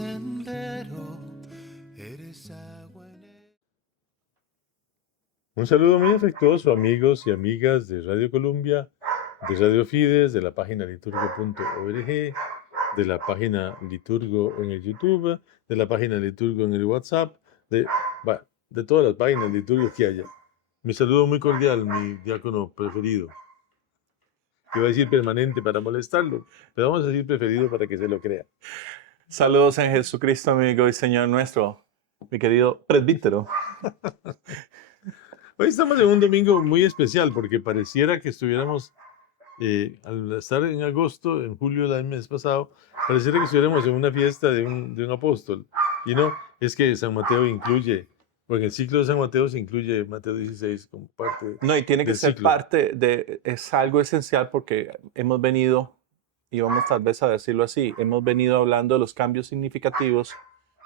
sendero, eres agua en el... Un saludo muy afectuoso, amigos y amigas de Radio Colombia, de Radio Fides, de la página liturgo.org, de la página Liturgo en el YouTube, de la página Liturgo en el WhatsApp, de todas las páginas Liturgo que haya. Mi saludo muy cordial, mi diácono preferido. Iba a decir permanente para molestarlo, pero vamos a decir preferido para que se lo crea. Saludos en Jesucristo, amigo y Señor nuestro, mi querido presbítero. Hoy estamos en un domingo muy especial porque pareciera que estuviéramos, al estar en agosto, en julio del mes pasado, pareciera que estuviéramos en una fiesta de un apóstol. Y no, es que San Mateo incluye, o en el ciclo de San Mateo se incluye Mateo 16 como parte No, y tiene que del ser ciclo. parte de, es algo esencial porque hemos venido, y vamos tal vez a decirlo así, hemos venido hablando de los cambios significativos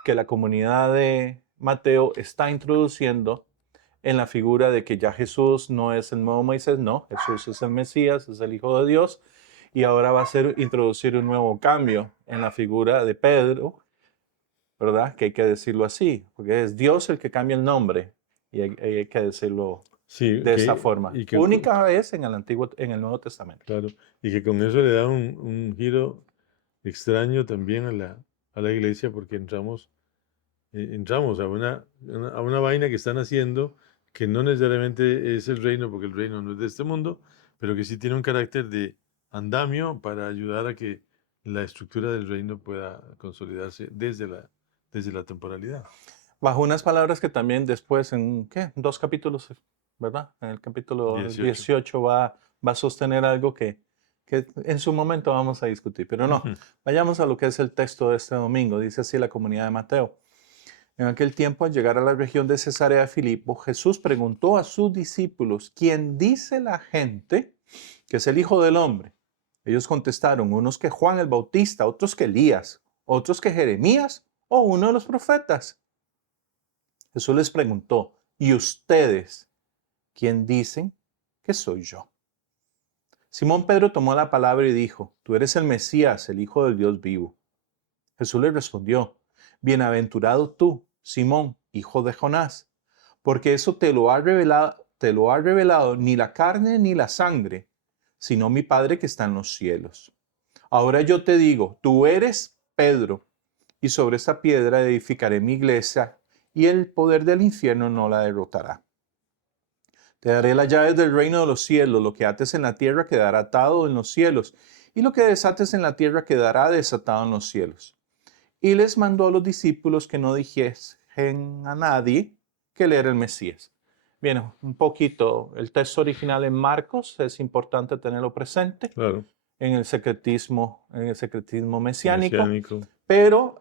que la comunidad de Mateo está introduciendo en la figura de que ya Jesús no es el nuevo Moisés, no, Jesús es el Mesías, es el Hijo de Dios, y ahora va a ser introducir un nuevo cambio en la figura de Pedro, ¿verdad? Que hay que decirlo así, porque es Dios el que cambia el nombre, y hay que decirlo Sí, de esa forma. y que, Única vez en el Nuevo Testamento. claro, y que con eso le da un giro extraño también a la iglesia porque entramos a una vaina que están haciendo que no necesariamente es el reino, porque el reino no es de este mundo, pero que sí tiene un carácter de andamio para ayudar a que la estructura del reino pueda consolidarse desde la temporalidad. Bajo unas palabras que también después en, ¿qué? 2 capítulos, ¿verdad? En el capítulo 18. 18 va a sostener algo que en su momento vamos a discutir. Pero no, vayamos a lo que es el texto de este domingo. Dice así la comunidad de Mateo. En aquel tiempo, al llegar a la región de Cesarea de Filipo, Jesús preguntó a sus discípulos, ¿quién dice la gente que es el Hijo del Hombre? Ellos contestaron, unos que Juan el Bautista, otros que Elías, otros que Jeremías o uno de los profetas. Jesús les preguntó, ¿y ustedes quién dicen que soy yo? Simón Pedro tomó la palabra y dijo, tú eres el Mesías, el Hijo del Dios vivo. Jesús le respondió, bienaventurado tú, Simón, hijo de Jonás, porque eso te lo ha revelado ni la carne ni la sangre, sino mi Padre que está en los cielos. Ahora yo te digo, tú eres Pedro, y sobre esta piedra edificaré mi iglesia, y el poder del infierno no la derrotará. Te daré las llaves del reino de los cielos, lo que ates en la tierra quedará atado en los cielos, y lo que desates en la tierra quedará desatado en los cielos. Y les mandó a los discípulos que no dijesen a nadie que él era el Mesías. Bien, un poquito, el texto original en Marcos es importante tenerlo presente, Claro, en el secretismo mesiánico. mesiánico. Pero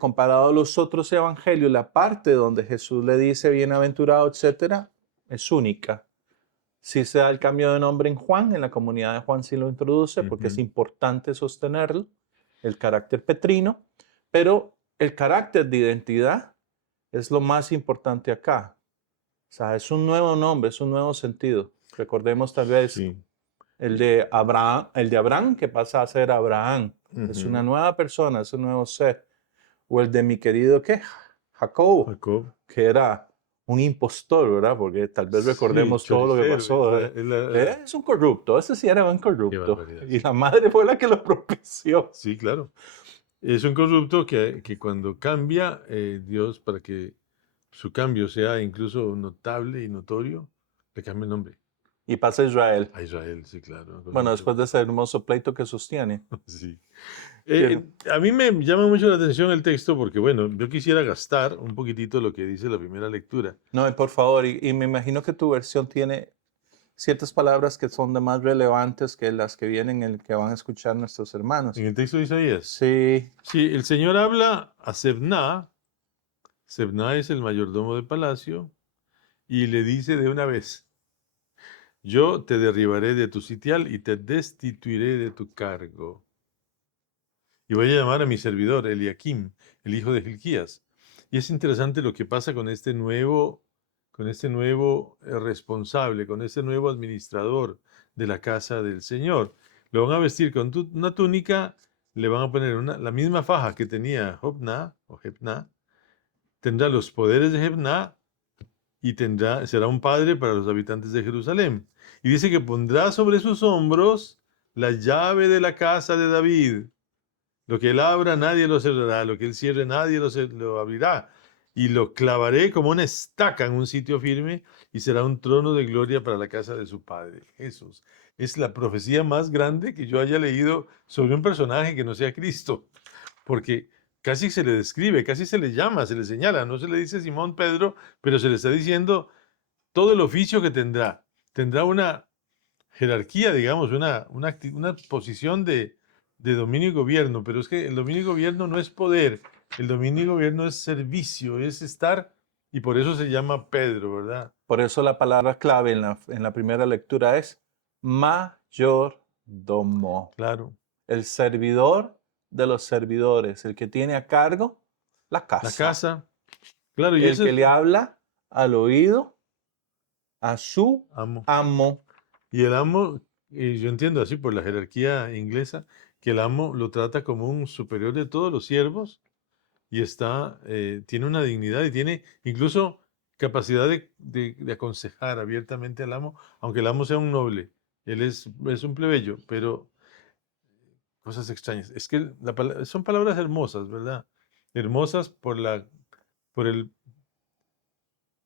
comparado a los otros evangelios, la parte donde Jesús le dice bienaventurado, etcétera, es única. Sí se da el cambio de nombre en Juan, en la comunidad de Juan sí lo introduce, porque es importante sostenerlo, el carácter petrino, pero el carácter de identidad es lo más importante acá. O sea, es un nuevo nombre, es un nuevo sentido. Recordemos tal vez Sí. el de Abraham que pasa a ser Abraham. Es una nueva persona, es un nuevo ser. O el de mi querido, ¿qué? Jacob, Jacob. que era un impostor, ¿verdad? Porque tal vez recordemos Sí, todo lo que choricero, pasó. Es un corrupto, ese sí era un Qué corrupto. barbaridad. Y la madre fue la que lo propició. Sí, claro. Es un corrupto que cuando cambia, Dios, para que su cambio sea incluso notable y notorio, le cambia el nombre. Y pasa a Israel. A Israel, sí, claro. Bueno, después de ese hermoso pleito que sostiene. Sí. Quiero. A mí me llama mucho la atención el texto porque, bueno, yo quisiera gastar un poquitito lo que dice la primera lectura. No, y por favor, y me imagino que tu versión tiene ciertas palabras que son de más relevantes que las que vienen en el que van a escuchar nuestros hermanos. En el texto de Isaías. Sí, Sí, el Señor habla a Sebna. Sebna es el mayordomo del palacio y le dice de una vez, yo te derribaré de tu sitial y te destituiré de tu cargo. Y voy a llamar a mi servidor, Eliakim, el hijo de Hilquías. Y es interesante lo que pasa con este nuevo responsable, con este nuevo administrador de la casa del Señor. Lo van a vestir con una túnica le van a poner la misma faja que tenía Jobná o Jepná, tendrá los poderes de Jepná y será un padre para los habitantes de Jerusalén. Y dice que pondrá sobre sus hombros la llave de la casa de David. Lo que él abra, nadie lo cerrará. Lo que él cierre, nadie lo abrirá. Y lo clavaré como una estaca en un sitio firme y será un trono de gloria para la casa de su padre. Jesús. Es la profecía más grande que yo haya leído sobre un personaje que no sea Cristo. Porque casi se le describe, casi se le llama, se le señala. No se le dice Simón Pedro, pero se le está diciendo todo el oficio que tendrá. Tendrá una jerarquía, digamos, una posición de dominio y gobierno, pero es que el dominio y gobierno no es poder, el dominio y gobierno es servicio, es estar, y por eso se llama Pedro, ¿verdad? Por eso la palabra clave en la primera lectura es mayordomo. Claro. El servidor de los servidores, el que tiene a cargo la casa. La casa, claro, y El eso que es le habla al oído a su amo. amo. Y el amo, y yo entiendo así por la jerarquía inglesa, que el amo lo trata como un superior de todos los siervos y tiene una dignidad y tiene incluso capacidad de aconsejar abiertamente al amo, aunque el amo sea un noble. Él es un plebeyo, pero cosas extrañas. Es que son palabras hermosas, ¿verdad? Hermosas por el,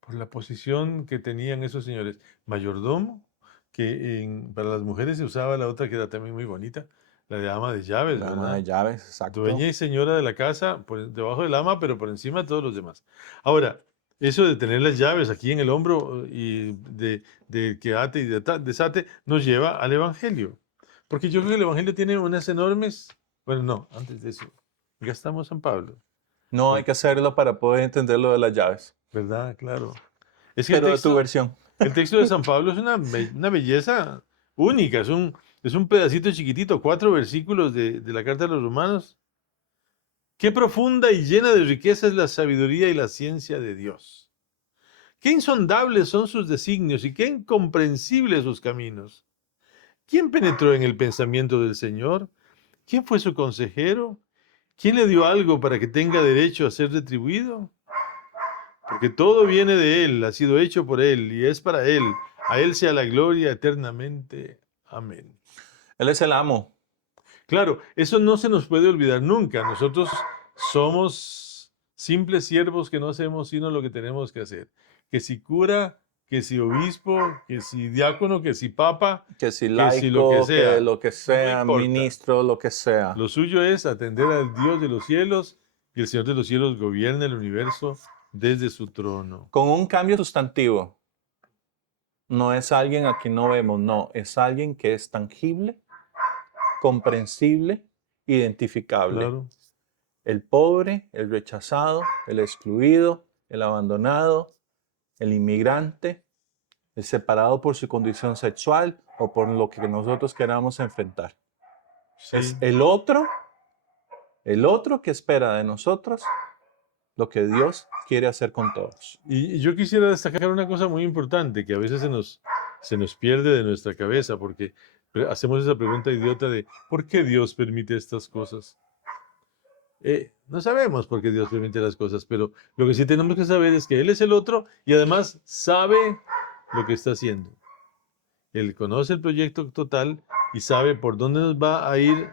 por la posición que tenían esos señores. Mayordomo, que para las mujeres se usaba la otra que era también muy bonita, la de ama de llaves, La ama ¿verdad? de llaves, exacto. Dueña y señora de la casa, debajo del ama, pero por encima de todos los demás. Ahora, eso de tener las llaves aquí en el hombro y de que ate y desate, nos lleva al Evangelio. Porque yo creo que el Evangelio tiene unas enormes... Bueno, no, antes de eso, ya estamos San Pablo, No hay que hacerlo para poder entender lo de las llaves. ¿verdad? Claro. Es que Pero de tu versión. el texto de San Pablo es una belleza única, es un pedacito chiquitito, 4 versículos de la carta de los Romanos. Qué profunda y llena de riqueza es la sabiduría y la ciencia de Dios. Qué insondables son sus designios y qué incomprensibles sus caminos. ¿Quién penetró en el pensamiento del Señor? ¿Quién fue su consejero? ¿Quién le dio algo para que tenga derecho a ser retribuido? Porque todo viene de Él, ha sido hecho por Él y es para Él. A Él sea la gloria eternamente. Amén. Él es el amo. Claro, eso no se nos puede olvidar nunca. Nosotros somos simples siervos que no hacemos sino lo que tenemos que hacer. Que si cura, que si obispo, que si diácono, que si papa, Que si que si lo que laico, sea. que lo que sea, importa. ministro, lo que sea. Lo suyo es atender al Dios de los cielos y el Señor de los cielos gobierna el universo desde su trono. Con un cambio sustantivo. No es alguien a quien no vemos, no. Es alguien que es tangible, comprensible, identificable. Claro. El pobre, el rechazado, el excluido, el abandonado, el inmigrante, el separado por su condición sexual o por lo que nosotros queramos enfrentar. Sí. Es el otro que espera de nosotros lo que Dios quiere hacer con todos. Y yo quisiera destacar una cosa muy importante que a veces se nos pierde de nuestra cabeza porque hacemos esa pregunta idiota de ¿por qué Dios permite estas cosas? No sabemos por qué Dios permite las cosas, pero lo que sí tenemos que saber es que Él es el otro y además sabe lo que está haciendo. Él conoce el proyecto total y sabe por dónde nos va a ir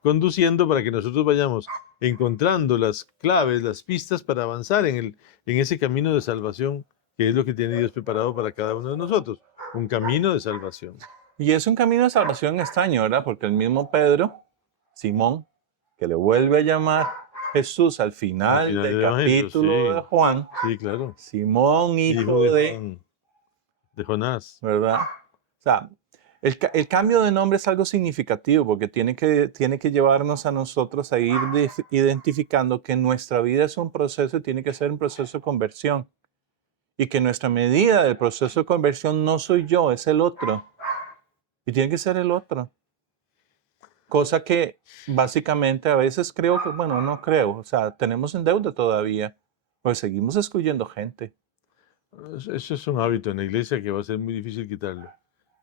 conduciendo para que nosotros vayamos encontrando las claves, las pistas para avanzar en ese camino de salvación que es lo que tiene Dios preparado para cada uno de nosotros. Un camino de salvación. Y es un camino de salvación extraño, ¿verdad? Porque el mismo Pedro, Simón, que le vuelve a llamar Jesús al final del capítulo sí. de Juan. Sí, claro. Simón, hijo de Jonás. ¿Verdad? O sea, el cambio de nombre es algo significativo porque tiene que llevarnos a nosotros a ir identificando que nuestra vida es un proceso y tiene que ser un proceso de conversión. Y que nuestra medida del proceso de conversión no soy yo, es el otro. Y tiene que ser el otro. Cosa que básicamente a veces creo que, bueno, no creo, o sea, tenemos en deuda todavía, pues seguimos excluyendo gente. Eso es un hábito en la iglesia que va a ser muy difícil quitarlo.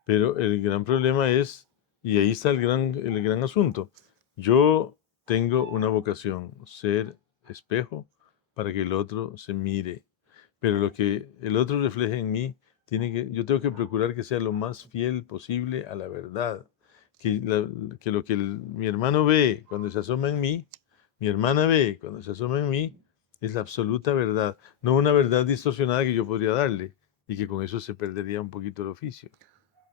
Pero el gran problema es, y ahí está el gran asunto. Yo tengo una vocación, ser espejo para que el otro se mire. Pero lo que el otro refleje en mí, yo tengo que procurar que sea lo más fiel posible a la verdad. Que lo que mi hermano ve cuando se asoma en mí, mi hermana ve cuando se asoma en mí, es la absoluta verdad, no una verdad distorsionada que yo podría darle y que con eso se perdería un poquito el oficio.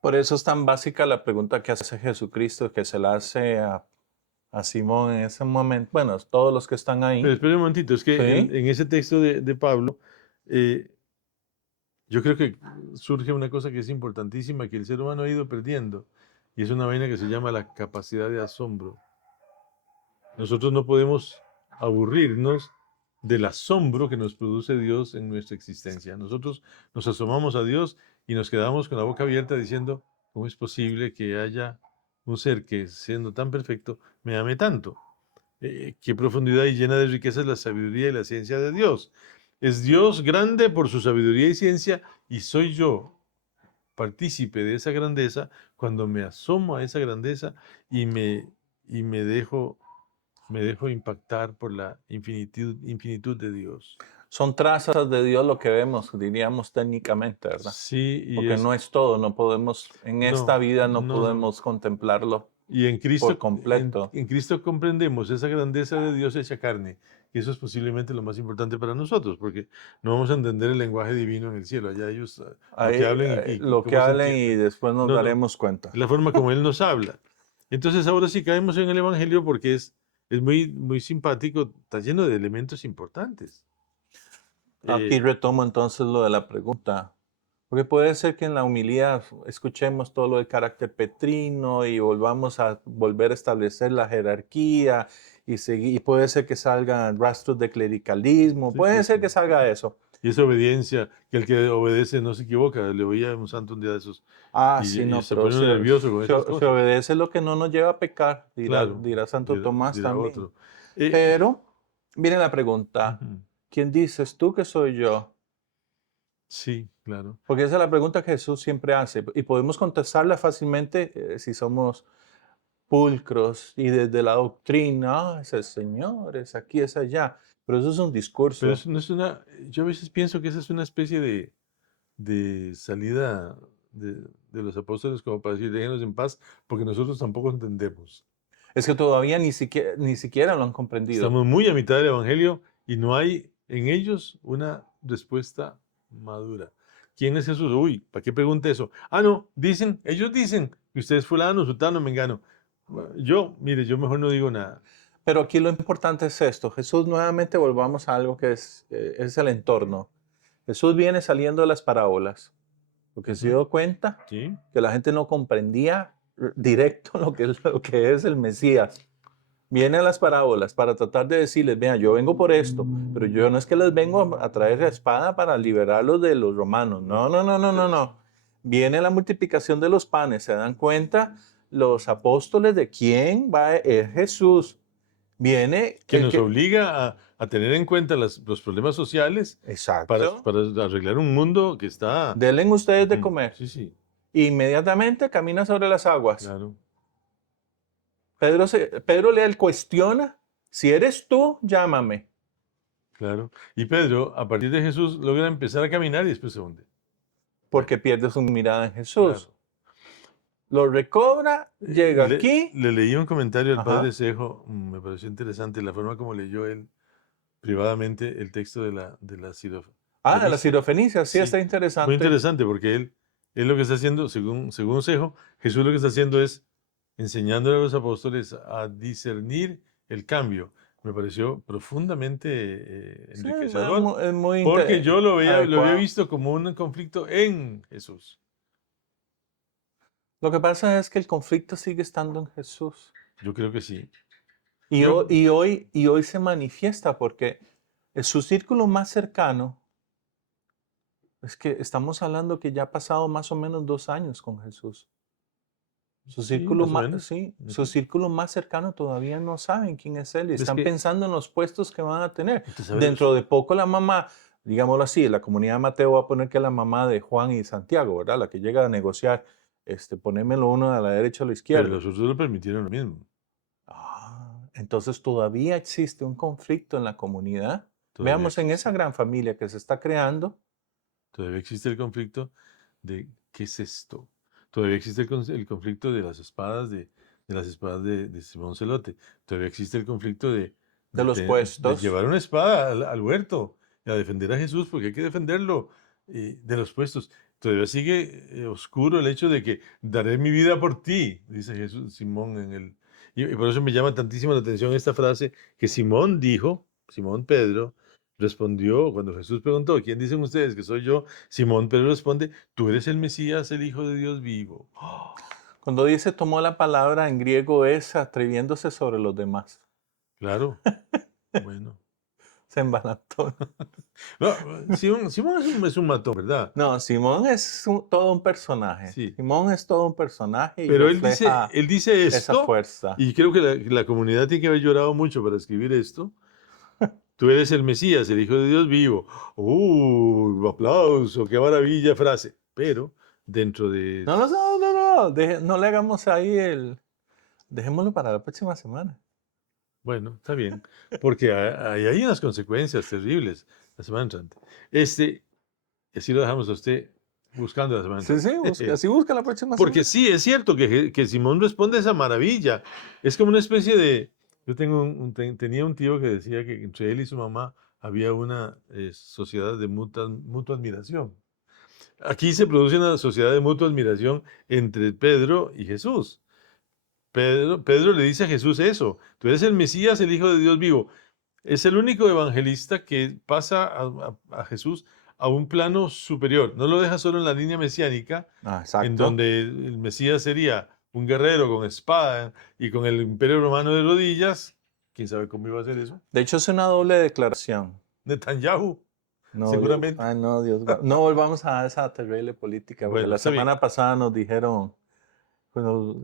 Por eso es tan básica la pregunta que hace Jesucristo, que se la hace a Simón en ese momento. Bueno, todos los que están Pero ahí. espera un momentito, es que Sí. en ese texto de Pablo, yo creo que surge una cosa que es importantísima, que el ser humano ha ido perdiendo, y es una vaina que se llama la capacidad de asombro. Nosotros no podemos aburrirnos del asombro que nos produce Dios en nuestra existencia. Nosotros nos asomamos a Dios y nos quedamos con la boca abierta diciendo, ¿cómo es posible que haya un ser que, siendo tan perfecto, me ame tanto? Qué profundidad y llena de riqueza es la sabiduría y la ciencia de Dios. Es Dios grande por su sabiduría y ciencia, y soy yo partícipe de esa grandeza cuando me asomo a esa grandeza y me dejo impactar por la infinitud de Dios. Son trazas de Dios lo que vemos, diríamos técnicamente, ¿verdad? Sí, Porque no es todo, no podemos, en esta vida no no. podemos contemplarlo Y en por Cristo, completo. en Cristo comprendemos esa grandeza de Dios hecha carne. Y eso es posiblemente lo más importante para nosotros, porque no vamos a entender el lenguaje divino en el cielo. Allá ellos lo que hablen y Lo que cómo se hablen y entiende. después nos No, daremos cuenta. la forma como Él nos habla. Entonces ahora sí caemos en el Evangelio porque es muy, muy simpático, está lleno de elementos importantes. Aquí retomo entonces lo de la pregunta. Porque puede ser que en la homilía escuchemos todo lo del carácter petrino y volvamos a volver a establecer la jerarquía y puede ser que salgan rastros de clericalismo, Sí, puede sí, ser sí. que salga eso. Y esa obediencia, que el que obedece no se equivoca. Le oía a un santo un día de esos Sí, y no, se pero pone uno nervioso con esas se cosas. obedece lo que no nos lleva a pecar, Claro, dirá Santo Tomás dirá también. otro. Eh, Pero, viene la pregunta, ujú, ¿quién dices tú que soy yo? sí, claro. Porque esa es la pregunta que Jesús siempre hace y podemos contestarla fácilmente si somos pulcros y desde la doctrina, es el Señor, es aquí, es allá. Pero eso es un Pero discurso. eso no es yo a veces pienso que esa es una especie de salida de los apóstoles como para decir, déjenos en paz, porque nosotros tampoco entendemos. Es que todavía ni siquiera lo han comprendido. Estamos muy a mitad del Evangelio y no hay en ellos una respuesta madura. ¿Quién es Jesús? Uy, ¿para qué pregunta eso? No, ellos dicen que usted es fulano, sultano, mengano. Mire, yo mejor no digo nada. Pero aquí lo importante es esto. Jesús, nuevamente volvamos a algo que es el entorno. Jesús viene saliendo de las parábolas, porque se dio cuenta ¿Sí? que la gente no comprendía directo lo que es el Mesías. Viene a las parábolas para tratar de decirles, vean, yo vengo por esto, pero yo no es que les vengo a traer la espada para liberarlos de los romanos. No, no, no, no, no, no. Viene la multiplicación de los panes. ¿Se dan cuenta los apóstoles de quién va? Es Jesús. Viene Que el nos obliga a tener en cuenta los problemas sociales Exacto. para arreglar un mundo que está... Denle ustedes de Ujú, comer. sí, sí, Inmediatamente camina sobre las aguas. claro. Pedro le cuestiona, si eres tú, llámame. Claro. Y Pedro, a partir de Jesús, logra empezar a caminar y después se hunde. Porque pierde su mirada en Jesús. Claro. Lo recobra, llega aquí. Le leí un comentario al Ajá. padre Cejo, me pareció interesante la forma como leyó él privadamente el texto de la De la Sirofenicia, sí, Sí, está interesante. muy interesante porque él lo que está haciendo, según Cejo, Jesús lo que está haciendo es enseñándole a los apóstoles a discernir el cambio. Me pareció profundamente Sí, enriquecedor es muy porque yo lo había adecuado. visto como un conflicto en Jesús. Lo que pasa es que el conflicto sigue estando en Jesús. Yo creo que sí. Y, Yo- hoy se manifiesta porque en su círculo más cercano, es que estamos hablando que ya ha pasado más o menos 2 años con Jesús. Su Sí, círculo más o menos. sí, Ujú. su círculo más cercano todavía no saben quién es él y Es están que- pensando en los puestos que van a tener. Entonces, a ver, Dentro de poco la mamá, digámoslo así, la comunidad de Mateo va a poner que la mamá de Juan y Santiago, ¿verdad? La que llega a negociar, ponémelo uno a la derecha o a la pero izquierda. los otros lo permitieron lo mismo. Entonces todavía existe un conflicto en la comunidad. Todavía Veamos en esa existe. gran familia que se está creando. Todavía existe el conflicto de ¿qué es esto? Todavía existe el conflicto de las espadas de Simón Celote. Todavía existe el conflicto De los de puestos. llevar una espada al huerto y a defender a Jesús, porque hay que defenderlo de los puestos. Todavía sigue oscuro el hecho de que daré mi vida por ti, dice Jesús, Simón en el... Y por eso me llama tantísimo la atención esta frase que Simón dijo, Simón Pedro, respondió cuando Jesús preguntó, ¿quién dicen ustedes que soy yo? Simón Pedro responde, tú eres el Mesías, el Hijo de Dios vivo. Cuando dice tomó la palabra en griego es atreviéndose sobre los demás. Claro, bueno. Se embalantó. No, Simón es un matón, ¿verdad? No, Simón es todo un personaje. Sí. Simón es todo un personaje y Pero refleja él dice esa esto, fuerza. y creo que la comunidad tiene que haber llorado mucho para escribir esto. Tú eres el Mesías, el Hijo de Dios vivo. Aplauso, qué maravilla frase. Pero dentro de... No le hagamos ahí dejémoslo para la próxima semana. Bueno, está bien, porque hay unas consecuencias terribles la semana entrante. Y así lo dejamos a usted buscando la semana Sí, entrante. así busca la próxima Porque semana. sí, es cierto que Simón responde a esa maravilla. Es como una especie de... Yo tenía un tío que decía que entre él y su mamá había una sociedad de mutua admiración. Aquí se produce una sociedad de mutua admiración entre Pedro y Jesús. Pedro le dice a Jesús eso, tú eres el Mesías, el Hijo de Dios vivo. Es el único evangelista que pasa a Jesús a un plano superior. No lo deja solo en la línea mesiánica, en Exacto. donde el Mesías sería un guerrero con espada y con el imperio romano de rodillas. ¿Quién sabe cómo iba a ser eso? De hecho, es una doble declaración. Netanyahu, No, seguramente. no, Dios. No volvamos a esa terrible política, porque Bueno, la está bien. semana pasada nos dijeron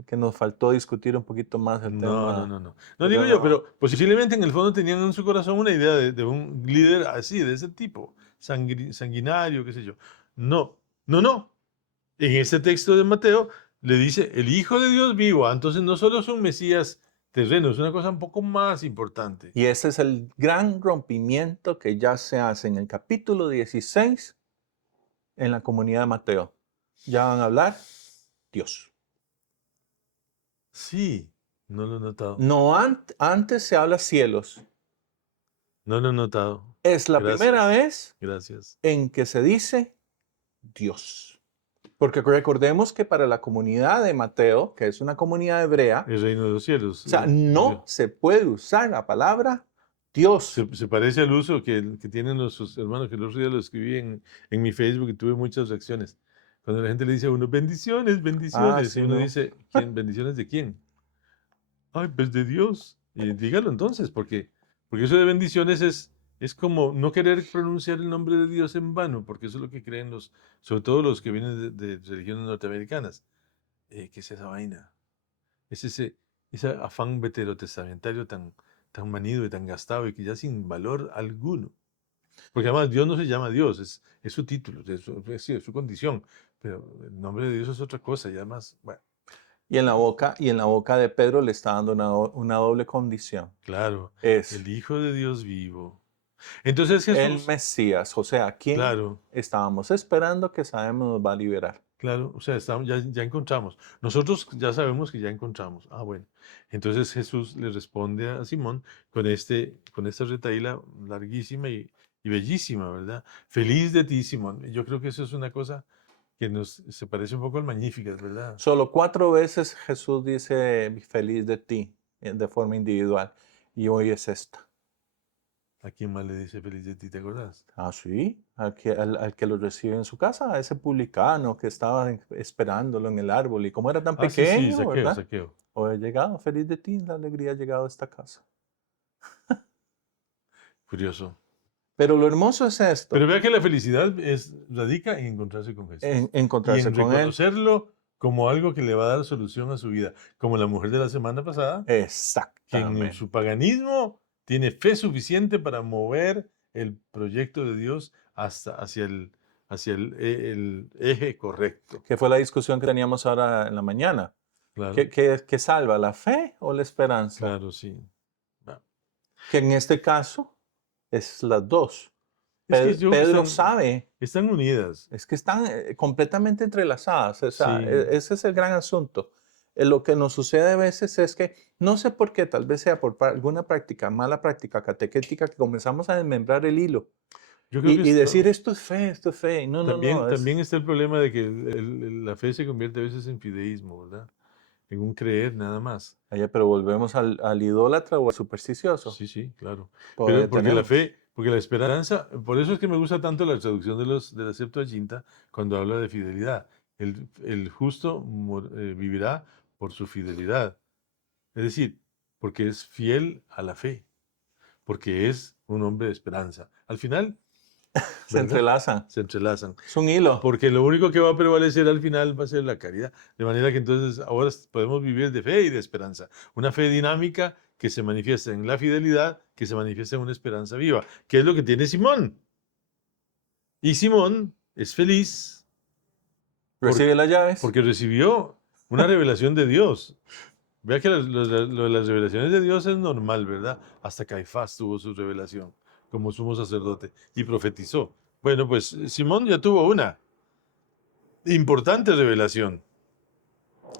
que nos faltó discutir un poquito más el tema. No Pero digo yo, pero posiblemente en el fondo tenían en su corazón una idea de un líder así, de ese tipo, sanguinario, qué sé yo. No. En este texto de Mateo le dice el Hijo de Dios vivo. Entonces no solo es un Mesías terreno, es una cosa un poco más importante. Y ese es el gran rompimiento que ya se hace en el capítulo 16 en la comunidad de Mateo. Ya van a hablar Dios. Sí, no lo he notado. No, antes se habla cielos. No lo he notado. Es la Gracias. primera vez Gracias. en que se dice Dios. Porque recordemos que para la comunidad de Mateo, que es una comunidad hebrea, El reino de los cielos. o sea, no se puede usar la palabra Dios. Se parece al uso que tienen los hermanos, que el otro día lo escribí en mi Facebook y tuve muchas reacciones. Cuando la gente le dice a uno, bendiciones, bendiciones, sí, y uno no. dice, ¿bendiciones de quién? Ay, pues de Dios. Y dígalo entonces, porque eso de bendiciones es como no querer pronunciar el nombre de Dios en vano, porque eso es lo que creen sobre todo los que vienen de religiones norteamericanas. ¿Qué es esa vaina? Es ese afán veterotestamentario tan manido y tan gastado y que ya sin valor alguno. Porque además Dios no se llama Dios, es su título, es su condición, pero el nombre de Dios es otra cosa y además, bueno. Y en la boca de Pedro le está dando una doble condición. Claro, Es el Hijo de Dios vivo. Entonces el Jesús, Mesías, o sea, ¿quién claro, estábamos esperando que sabemos nos va a liberar? claro, o sea, ya encontramos. Nosotros ya sabemos que ya encontramos. Ah, bueno. Entonces Jesús le responde a Simón con esta retahíla larguísima y bellísima, ¿verdad? Feliz de ti, Simón. Yo creo que eso es una cosa que se parece un poco al Magníficas, ¿verdad? Solo 4 veces Jesús dice feliz de ti de forma individual y hoy es esta. ¿A quién más le dice feliz de ti, te acordás? Ah, sí, al que lo recibe en su casa, a ese publicano que estaba esperándolo en el árbol y como era tan Ah, sí, pequeño, Saqueo, ¿verdad? Saqueo. Hoy he llegado, feliz de ti, la alegría ha llegado a esta casa. Curioso. Pero lo hermoso es esto, Pero vea que la felicidad radica en encontrarse con Jesús. en Y encontrarse en con Él. reconocerlo como algo que le va a dar solución a su vida. Como la mujer de la semana pasada, que en Exactamente. su paganismo tiene fe suficiente para mover el proyecto de Dios hacia el eje correcto. Que fue la discusión que teníamos ahora en la mañana. Claro, ¿Qué salva, la fe o la esperanza? claro, sí. Que en este caso es las dos. Es que yo creo que Pedro están, sabe, están unidas. es que están completamente entrelazadas. O sea, Sí. ese es el gran asunto. Lo que nos sucede a veces es que, no sé por qué, tal vez sea por alguna práctica, mala práctica catequética, que comenzamos a desmembrar el hilo Yo creo que y decir esto es fe. No, también, no, también está el problema de que la fe se convierte a veces en fideísmo, ¿verdad? En un creer nada más. Pero volvemos al idólatra o al supersticioso. Sí, claro. Pues Pero porque la tenemos. fe, porque la esperanza, por eso es que me gusta tanto la traducción de la Septuaginta cuando habla de fidelidad. El justo vivirá por su fidelidad. Es decir, porque es fiel a la fe, porque es un hombre de esperanza. Al final, Se ¿verdad? entrelazan. Se entrelazan. Es un hilo. Porque lo único que va a prevalecer al final va a ser la caridad. De manera que entonces ahora podemos vivir de fe y de esperanza. Una fe dinámica que se manifiesta en la fidelidad, que se manifiesta en una esperanza viva, que es lo que tiene Simón. Y Simón es feliz Recibe las llaves. porque recibió una revelación de Dios. Vea que lo de las revelaciones de Dios es normal, ¿verdad? Hasta Caifás tuvo su revelación como sumo sacerdote y profetizó. Bueno, pues Simón ya tuvo una importante revelación.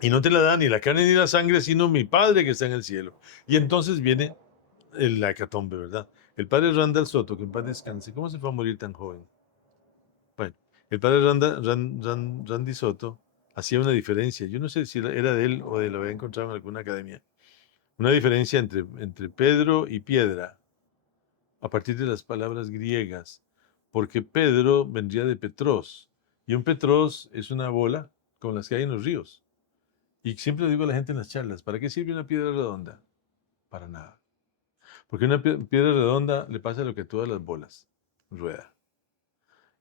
Y no te la da ni la carne ni la sangre, sino mi Padre que está en el cielo. Y entonces viene la hecatombe, ¿verdad? El padre Randall Soto, que en paz descanse, ¿cómo se fue a morir tan joven? Bueno, el padre Randy Soto hacía una diferencia. Yo no sé si era de él o de lo había encontrado en alguna academia. Una diferencia entre Pedro y piedra, a partir de las palabras griegas. Porque Pedro vendría de Petros. Y un Petros es una bola como las que hay en los ríos. Y siempre le digo a la gente en las charlas, ¿para qué sirve una piedra redonda? Para nada. Porque una piedra redonda le pasa lo que a todas las bolas, rueda.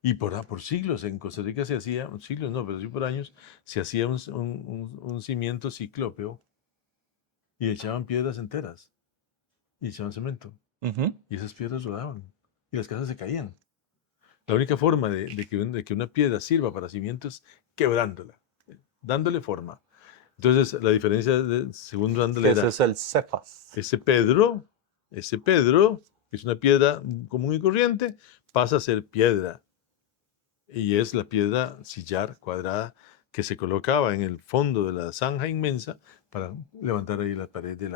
Y por siglos en Costa Rica se hacía, siglos no, pero sí por años, se hacía un cimiento ciclópeo y echaban piedras enteras y echaban cemento. Ujú. Y esas piedras rodaban y las casas se caían. La única forma de que una piedra sirva para cimiento es quebrándola, dándole forma. Entonces, la diferencia, según Randall, Que ese era es el Cefas. ese Pedro, que es una piedra común y corriente, pasa a ser piedra. Y es la piedra sillar cuadrada que se colocaba en el fondo de la zanja inmensa para levantar ahí la pared del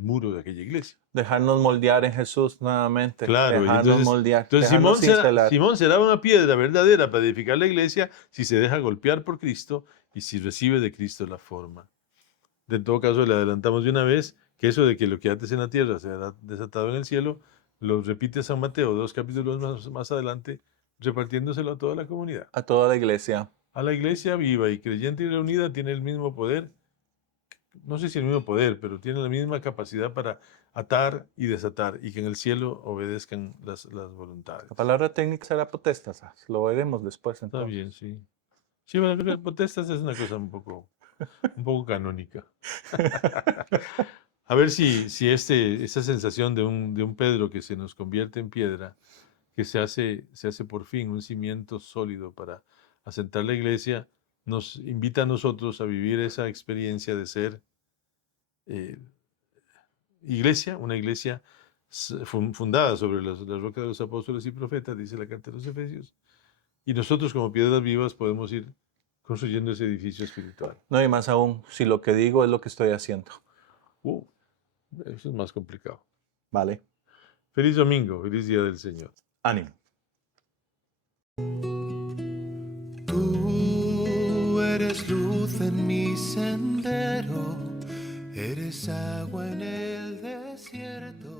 muro de aquella iglesia. Dejarnos moldear en Jesús nuevamente. Claro, y Dejarnos moldear. entonces Dejarnos instalar. Simón será una piedra verdadera para edificar la iglesia si se deja golpear por Cristo y si recibe de Cristo la forma. De todo caso, le adelantamos de una vez que eso de que lo que haces en la tierra será desatado en el cielo, lo repite San Mateo 2 capítulos más adelante, repartiéndoselo a toda la comunidad. A toda la iglesia. A la iglesia viva y creyente y reunida tiene el mismo poder, no sé si el mismo poder, pero tiene la misma capacidad para atar y desatar y que en el cielo obedezcan las voluntades. La palabra técnica será potestas. Lo veremos después Está entonces. bien, sí. Sí, bueno, creo que potestas es una cosa un poco canónica. A ver si esa sensación de un Pedro que se nos convierte en piedra, que se hace por fin un cimiento sólido para asentar la iglesia, nos invita a nosotros a vivir esa experiencia de ser iglesia, una iglesia fundada sobre la roca de los apóstoles y profetas, dice la carta de los Efesios, y nosotros como piedras vivas podemos ir construyendo ese edificio espiritual. No, y más aún, si lo que digo es lo que estoy haciendo. Eso es más complicado. Vale. Feliz domingo, feliz día del Señor. Ánimo. Tú eres luz en mi sendero, eres agua en el desierto.